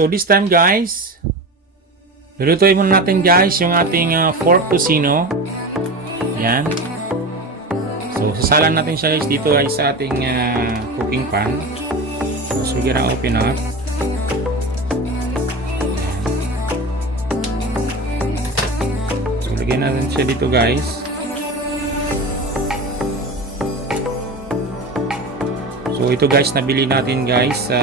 So this time guys, lulutuin muna natin guys yung ating pork tocino. Yan. So sasalan natin siya guys dito guys sa ating cooking pan. So we're gonna open up. So lagyan natin siya dito guys. So ito guys, nabili natin guys sa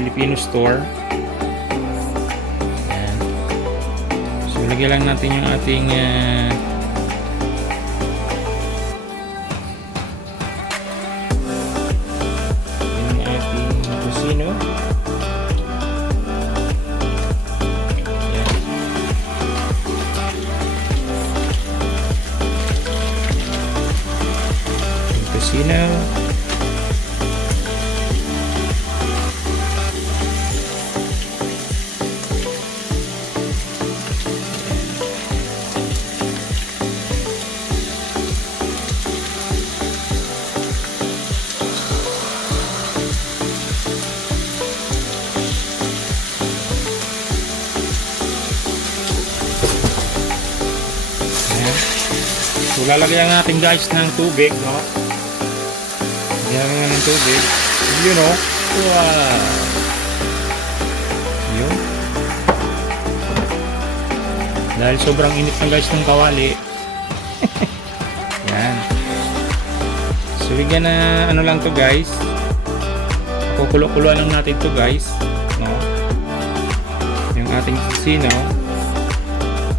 Filipino store. Ayan. So lagyan lang natin yung ating tocino. Ayan. Yung tocino. So lalagyan natin guys ng tubig, no? Lagyan ng tubig. Yun, no? Wow! Yun. Dahil sobrang init na guys ng kawali. Yan. So bigyan na ano lang to guys. Kukulo-kuloan lang natin to guys, no? Yung ating tocino.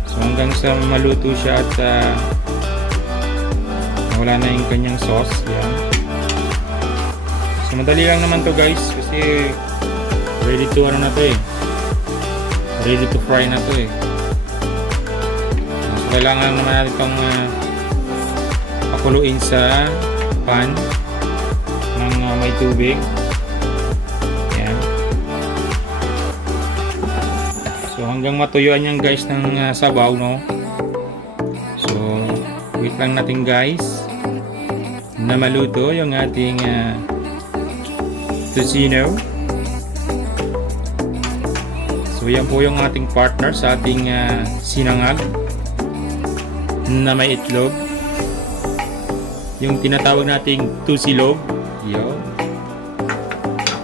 So hanggang sa maluto siya at wala na yung kanyang sauce. Yan. So madali lang naman to guys kasi ready to ano na to eh. Ready to fry na to eh. So kailangan naman natin itong pakuluin sa pan ng may tubig. Yan. So hanggang matuyuan yan guys ng sabaw, no? So wait lang natin guys na maluto yung ating tocino. So yan po yung ating partner sa ating sinangag na may itlog, yung tinatawag nating tusilog. Yo.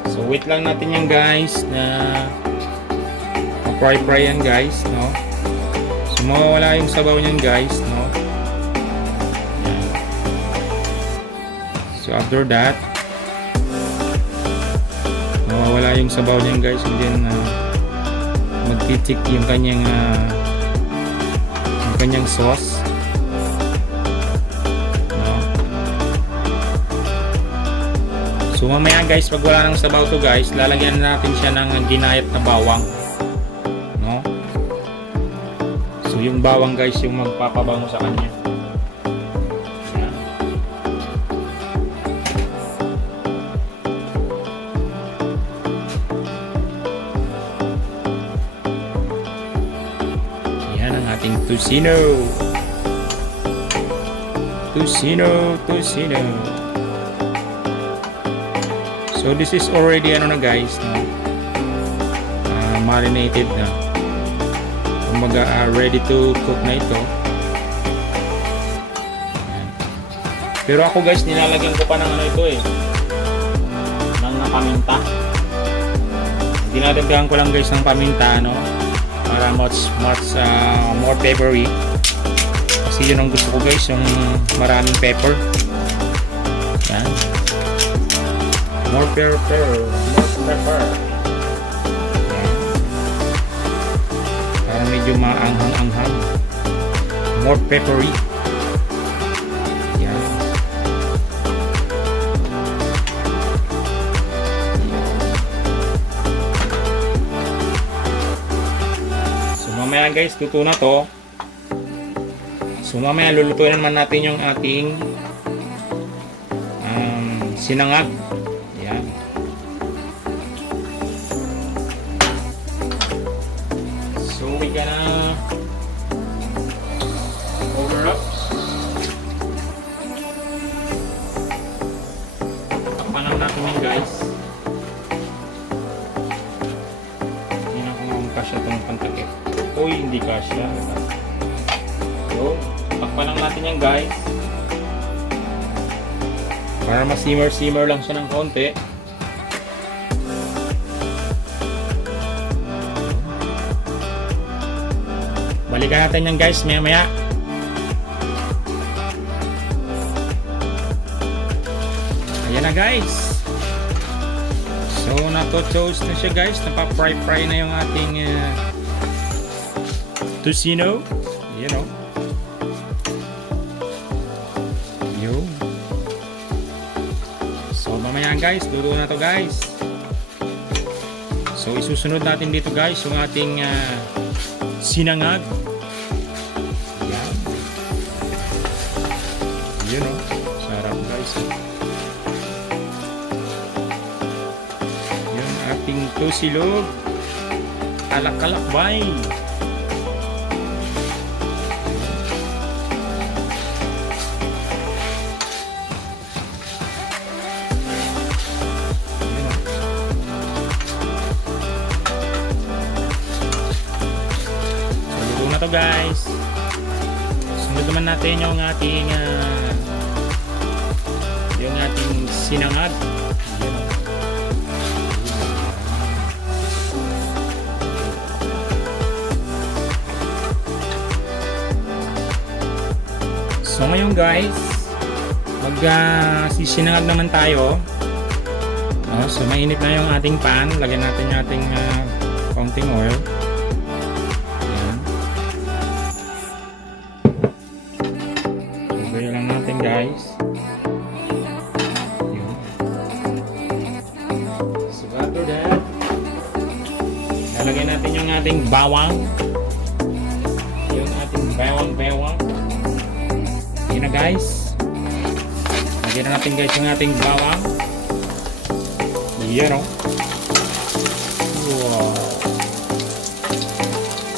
So wait lang natin yan guys na fry yan guys, no? So mawawala yung sabaw niyan guys, no? So after that, mawawala yung sabaw niyan guys, and then magtitik yung kanyang sauce, no? So mamaya guys, pag wala ng sabaw to guys, lalagyan natin siya ng ginayat na bawang, no? So yung bawang guys yung magpapabango sa kanya. Tocino. So this is already ano na guys, no? Marinated na. Kumbaga ready to cook na ito. Ayan. Pero ako guys, nilalagyan ko pa ng ano ito eh, ng paminta. Dinadagdagan ko lang guys ng paminta, no? Para more peppery, kasi yun ang gusto ko guys, yung maraming pepper. Yan. More pepper. Yan. Para medyo maanghang-anghang, more peppery. Yan. Mamaya guys, luto na to. So mamaya lulutuin naman natin yung ating sinangag. Yan. So we gonna cover up. Takpan lang natin yun guys. kasya itong pantakip. Uy, hindi kasya. So, takpan lang natin yan guys. Para ma-simmer lang siya ng konti. Balikan natin yan guys maya. Ayan na guys. So nato-toast na siya guys. Napapry na yung ating tocino. You know. Yun. So mamaya guys, luto na to guys. So isusunod natin dito guys yung ating sinangag. Yan. Yun o. Sarap guys. Yung ating tusilog. Alak-alakbay. To guys, sunod naman natin yung ating sinangag. So ngayon guys, sisinangag naman tayo. So mainit na yung ating pan, lagyan natin yung ating konting oil. Kaya lang natin guys. Yun. So after that, lalagay natin yung ating bawang. Yung ating bawang. Yun na guys. Lagyan na natin guys yung ating bawang. Yan o. Wow.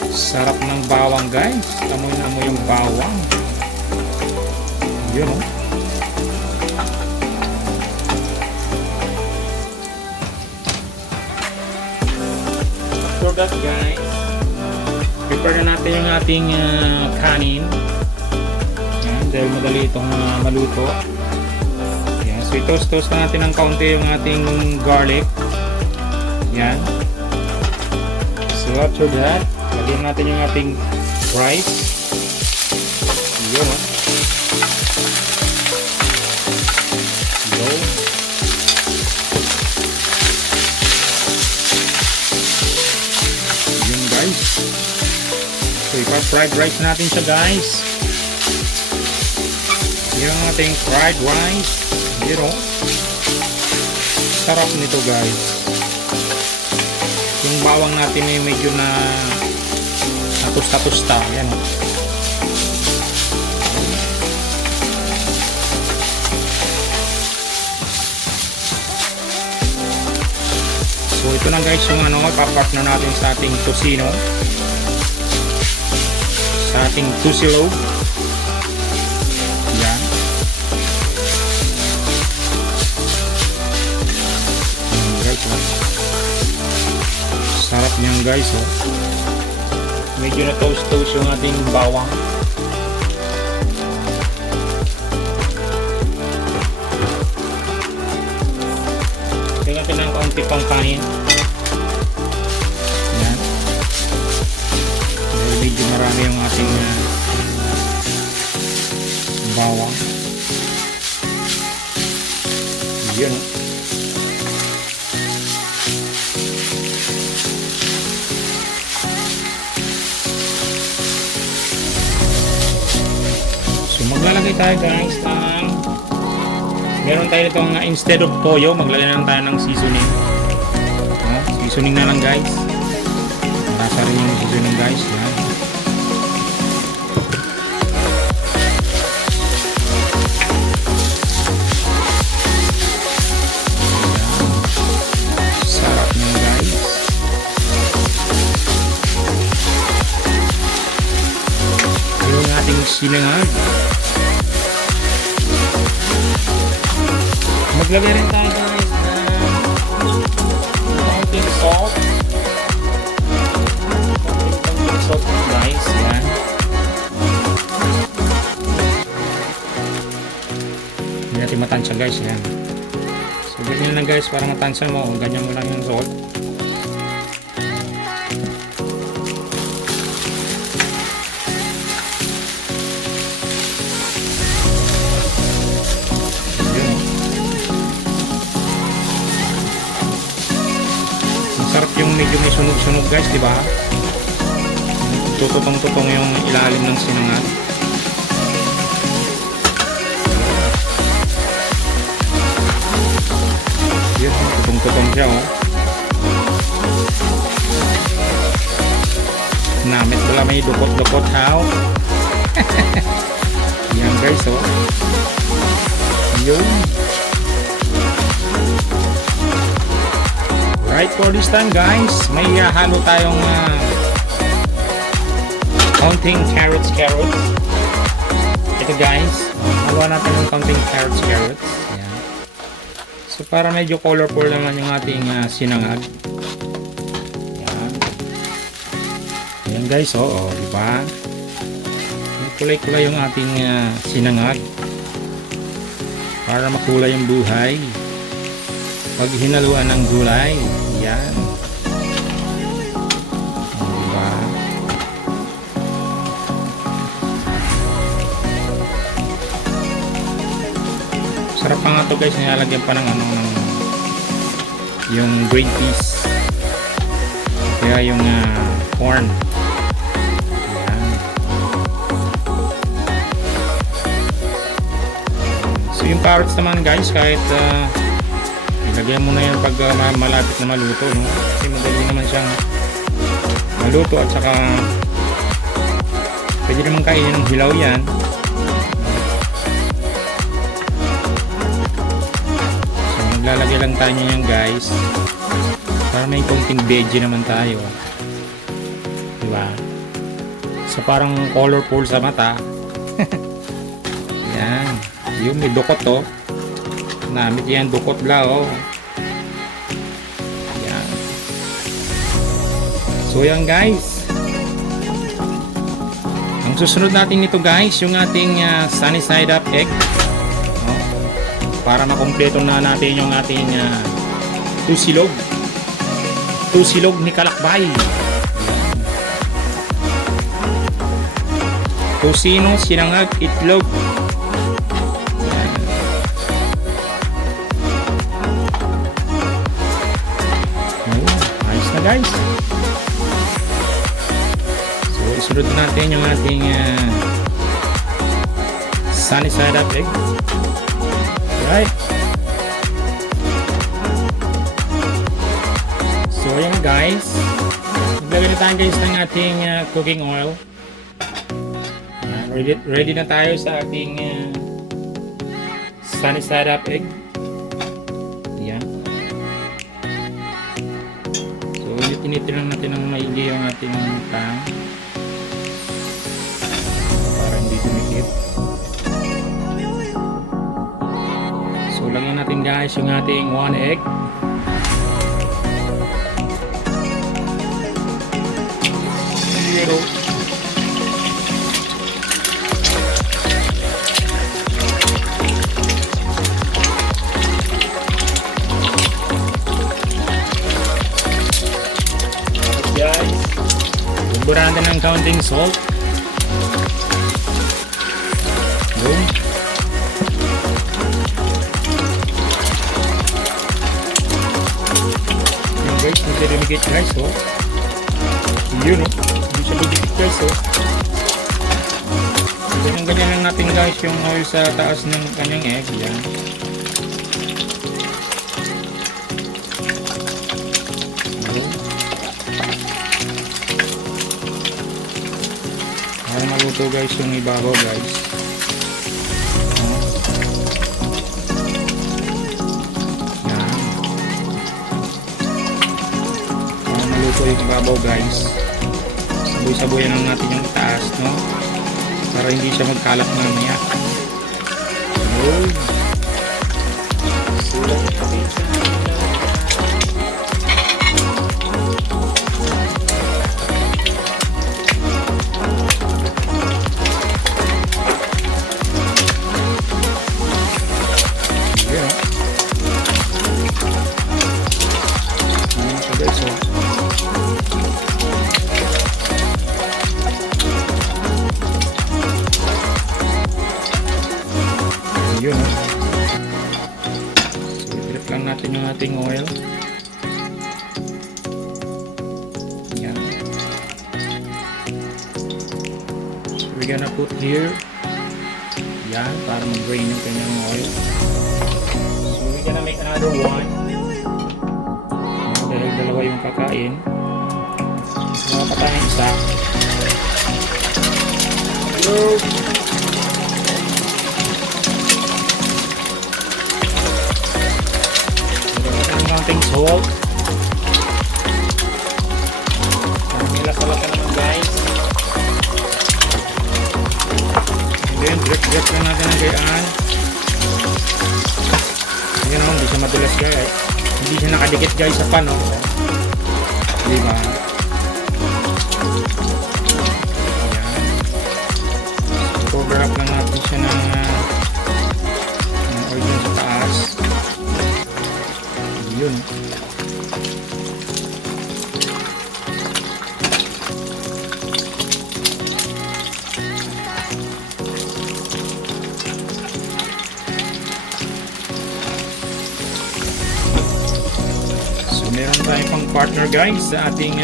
Sarap ng bawang guys. Amoy na amoy yung bawang. Yun o. After that guys, prepare na natin yung ating kanin. Yan, dahil madali itong maluto. Yan, so i-toast na natin ng kaunti yung ating garlic. Yan. So after that, lagyan natin yung ating rice. Yun o. Yun guys. So ipa-fried rice natin siya guys. Yung ating fried rice. Yun o. Sarap nito guys. Yung bawang natin ay medyo na natusta-tusta. Yan o. So ito na guys yung ipapartner natin sa ating tocino, sa ating tusilog. Yan. Guys, sarap niyan guys oh. Medyo na toast yung ating bawang. Tingnan natin ng kaunti pang kanin. Yan. Dahil medyo marami yung ating bawang. Yun. So maglalagay tayo guys ng meron tayo itong instead of toyo, maglalagay lang tayo ng seasoning. Seasoning na lang guys. Marasa rin yung seasoning guys. Yan. Sarap nyo guys. Yung ating sinangag. Maglagay rin tayo guys ng konting salt. guys. Yan. So ganyan lang guys para matansya mo. Ganyan mo lang yung salt. Masarap yung medyo may sunog-sunog guys, di ba? Tututong-tutong yung ilalim ng sinangag. Yun, tutong-tutong siya oh. Namit pala may dukot-dukot how. Yan guys oh. Yun. Right for this time guys, may halo tayong counting carrots. Ito guys, haluan natin ng counting carrots. Ayan. So para medyo colorful naman yung ating sinangag. Ayan. Ayan guys, oh, diba? May kulay-kulay yung ating sinangag. Para makulay yung buhay. Pag hinaluan ng gulay. Yan. Diba? Sarap pa nga to guys. Nilalagyan pa ng yung green peas. Kaya yung corn. Yan. So yung carrots naman guys, kahit lagyan mo na yan pag malapit na maluto, no? Kasi madali naman siyang maluto at saka pwede naman kainin ng hilaw yan. So maglalagay lang tayo yan guys para may konting veggie naman tayo, diba? So parang colorful sa mata. Yan, yung may dukot to. Namit yan, dukot la oh. Yan. So yan guys. Ang susunod natin nito guys, yung ating sunny side up egg. No? Para makompleto na natin yung ating tusilog. Tusilog ni Kalakbay. Tusino, sinangag, itlog. Guys, so isunod natin yung ating sunny side up egg. Right, so ayan guys, maglagay na tayo guys ng ating cooking oil. Ready na tayo sa ating sunny side up egg. Tinitilang natin ng maigi yung ating pan para hindi dumikit. So lagyan natin guys yung ating 1 egg. Buburan natin ng counting salt. Boom. Yung guys, hindi siya lumikit guys, oh. Yun, oh. Hindi siya lumikit guys, oh. Ganyan lang natin guys yung oil sa taas ng kanyang egg. Yan. Para maluto guys yung ibabaw guys. Yan. Para maluto yung ibabaw guys. Saboy-saboyan lang natin yung taas, no? Para hindi siya magkalat mamaya. Yun. Sulat na pizza. ating oil. Yan. So we're gonna put here. Yan, para mag-drain yung kanyang oil. So we're gonna make another one. Dahil dalawa yung kakain. So patay ng isa. Hello! Konting salt. Nila-salata naman guys. And then drip lang natin ang gayaan. Ayan o, hindi siya madulas guys. Hindi siya nakadikit guys sa pan o. Diba? Ayan. Cover up lang natin siya ng oil dyan sa taas. Yun. So meron tayong pang partner guys sa ating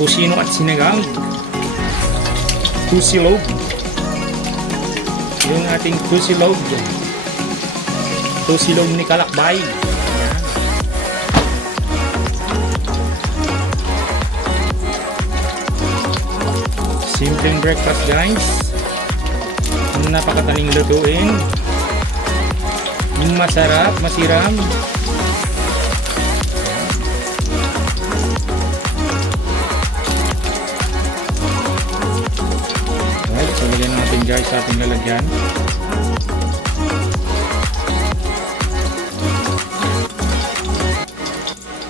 kusino at sinigang. Kusilog. Yung ating kusilog. Kusilog ni Kalakbay. Ayan. Simpleng breakfast guys. Napakadaling lutuin. Masarap, masiram. Right, so lagyan natin guys sa ating lalagyan.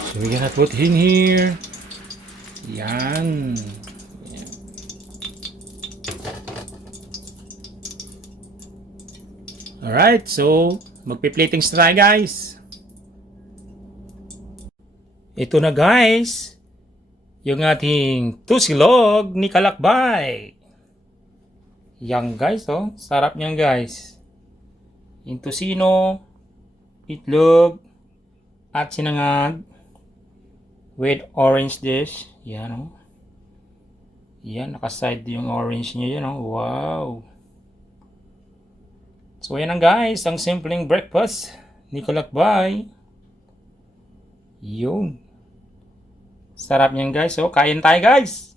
So we're gonna put in here. Yan. Alright, so magpi-platings na tayo guys. Ito na guys, yung ating tusilog ni Kalakbay. Yan guys, oh, sarap niyan guys. Yung tusino, itlog, at sinangag with orange dish. Yan oh. Yan, nakaside yung orange niya yan oh. Wow. So yan ang guys, ang simpleng breakfast ni Kalakbay. Yun. Sarap niyan guys. So kain tayo guys.